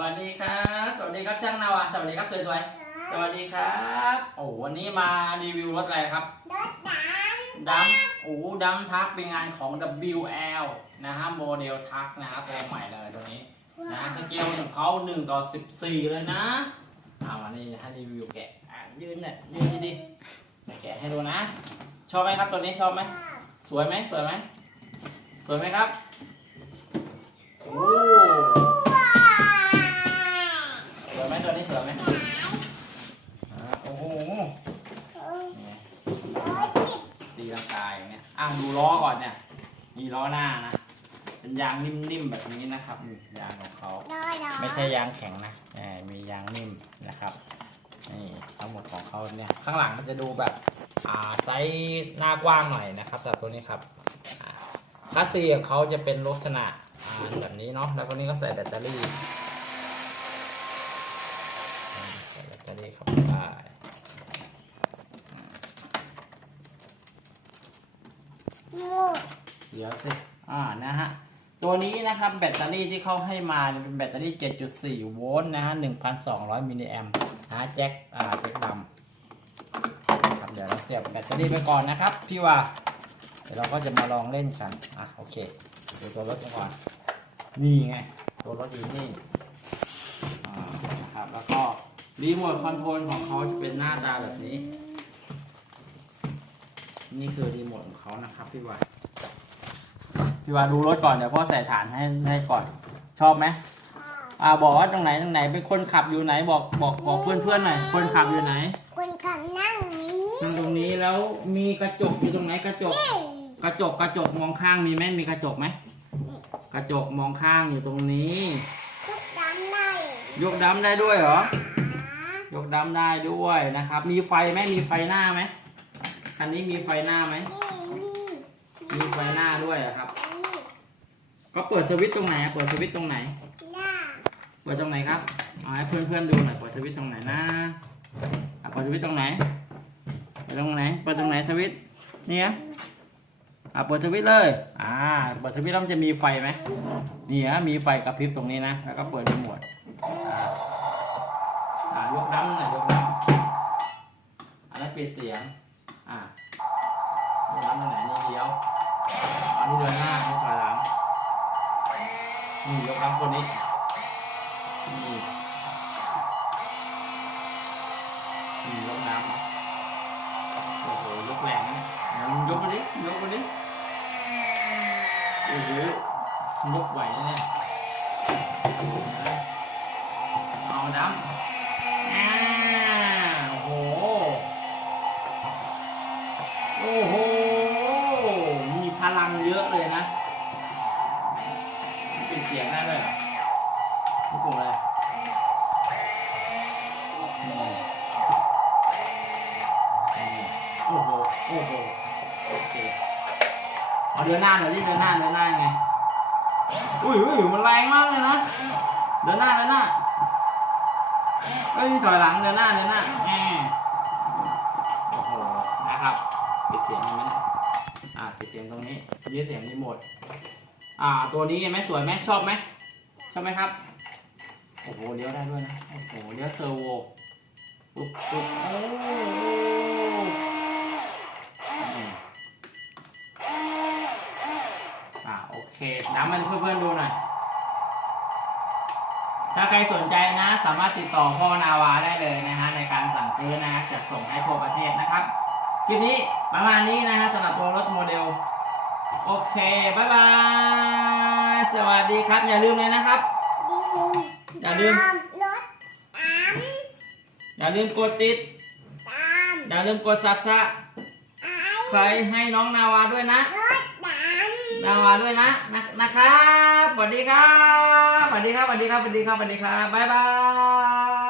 วัสดีครับ สวัสดีครับช่างนาวาสวัสดีครับสวยๆสวัสดีครับ โอ้วันนี้มารีวิวรถอะไรครับ รถดดัมโอ้ดัมทักเป็นงานของ WL นะฮะโมเดลทักนะฮะตัวใหม่เลยตัวนี้ำนะสเกลของเขา1ต่อ14 เลยนะเอาวันนี้ให้รีวิวแกะอะยืนเนี่ยยืนดีๆแกะให้ดูนะ ชอบไหมครับตัวนี้ชอบไหม สวยไหมสวยไหมสวยไหมครับ โอ้ ว้าว สวยไหมตัวนี้สวยไหมอ่าโอ้โหนี่ไง โอ้ยจิบ ตีร่างกาย อย่างเนี้ยอะดูล้อก่อนเนี่ยมีล้อหน้านะเป็นยางนิ่มๆแบบนี้นะครับนี่ยางของเขารอรอไม่ใช่ยางแข็งนะแหมมียางนิ่มนะครับนี่ทั้งหมดของเขาเนี่ยข้างหลังมันจะดูแบบอ่าไซส์หน้ากว้างหน่อยนะครับสำหรับตัวนี้ครับอ่าคาสซีของเขาจะเป็นลักษณะอ่าแบบนี้เนาะแล้วก็นี้ก็ใส่แบตเตอรี่อ่าใส่แบตเตอรี่เข้าไป หมู เดี๋ยวสิ อ่า นะฮะ ตัวนี้นะครับแบตเตอรี่ที่เขาให้มาเป็นแบตเตอรี่ 7.4 โวลต์นะฮะ 1,200 มิลลิแอมป์นะแจ็ค อ่า แจ็คดำครับ เดี๋ยวเราเสียบแบตเตอรี่ไปก่อนนะครับ พี่ว่า เดี๋ยวเราก็จะมาลองเล่นกัน อะ โอเคดูตัวรถกันก่อน นี่ไง ตัวรถอยู่นี่ อ่า นะครับ แล้วก็รีโมทคอนโทรลของเขาจะเป็นหน้าตาแบบนี้ นี่คือรีโมทของเขานะครับพี่ว่าพี่ว่าดูรถก่อนเดี๋ยวพ่อใส่ฐานให้ให้ก่อนชอบไหมอ่าบอกว่าตรงไหนตรงไหนเป็นคนขับอยู่ไหนบอกบอกบอกเพื่อนเพื่อนๆหน่อยคนขับอยู่ไหนคนขับนั่งนี้นั่งตรงนี้แล้วมีกระจกอยู่ตรงไหนกระจก กระจกกระจกมองข้างมีไหมมีกระจกไหมกระจกมองข้างอยู่ตรงนี้ทุกดำได้ยกดำได้ด้วยเหรอนะยกดำได้ด้วยนะครับ มีไฟไหมมีไฟหน้าไหม คันนี้มีไฟหน้าไหมนี่นี่มีไฟหน้าด้วยเหรอครับนี่ก็เปิดสวิตช์ตรงไหนอะเปิดสวิตช์ตรงไหนหน้าเปิดตรงไหนครับเอาให้เพื่อนเพื่อนๆดูหน่อย เปิดสวิตช์ตรงไหนนะอะเปิดสวิตช์ตรงไหน เปิดตรงไหน เปิดตรงไหนสวิตช์เนี่ยอะเปิดสวิตช์เลย อ่า เปิดสวิตช์แล้วมันจะมีไฟไหมนี่ฮะมีไฟกระพริบตรงนี้นะ แล้วก็เปิดรีโมทอ่าอ่ายกน้ำหน่อยยกน้ำอันนั้นปิดเสียง อ่ายกน้ำตรงไหนนี่เดียวอันนี้เดินหน้านี่ถอยหลังนี่ยกน้ำคนนี้นี่นี่ยกน้ำโอ้โหยกแรงนะเนี่ยยกมาดิยกมาดิโอ้โหยกไหวนะเนี่ย มีพลังเยอะเลยนะเป็นเสียงได้เลยเหรอนี่กลุ่มอะไรโอ้โห โอ้โห โอเคเอาเดินหน้าหน่อยดิเดินหน้าเดินหน้าไง อุ้ยอุ้ยมันแรงมากเลยนะ เดินหน้าเดินหน้าเอ้ยถอยหลังเดินหน้าเดินหน้าแหมโอ้โห นะครับ ปิดเสียงตรงนี้อ่าปิด เสียงตรงนี้ยืดเสียงรีโมทอ่า ตัวนี้ยังไหมสวยไหมชอบไหมชอบไหมครับ โอ้โหเลี้ยวได้ด้วยนะโอ้โหเลี้ยวเซอร์โวปุ๊บปุ๊บโอ้โอ่าโอเคน้ำมันเพื่อนๆดูหน่อยถ้าใครสนใจนะ สามารถติดต่อพ่อนาวาได้เลยนะฮะในการสั่งซื้อนะฮะจัดส่งให้ทั่วประเทศนะครับ ลิปนี้ประมาณนี้นะฮะสำหรับตัวรถโมเดล โอเคบ๊ายบาย สวัสดีครับ อย่าลืมเลยนะครับ อย่าลืม รถตามอย่าลืมกดติด ตามอย่าลืมกดซับซะไอ้ใครให้น้องนาวาด้วยนะ รถตามนาวาด้วยนะนะนะครับสวัสดีครับสวัสดีครับสวัสดีครับสวัสดีครับสวัสดีครับบ๊ายบาย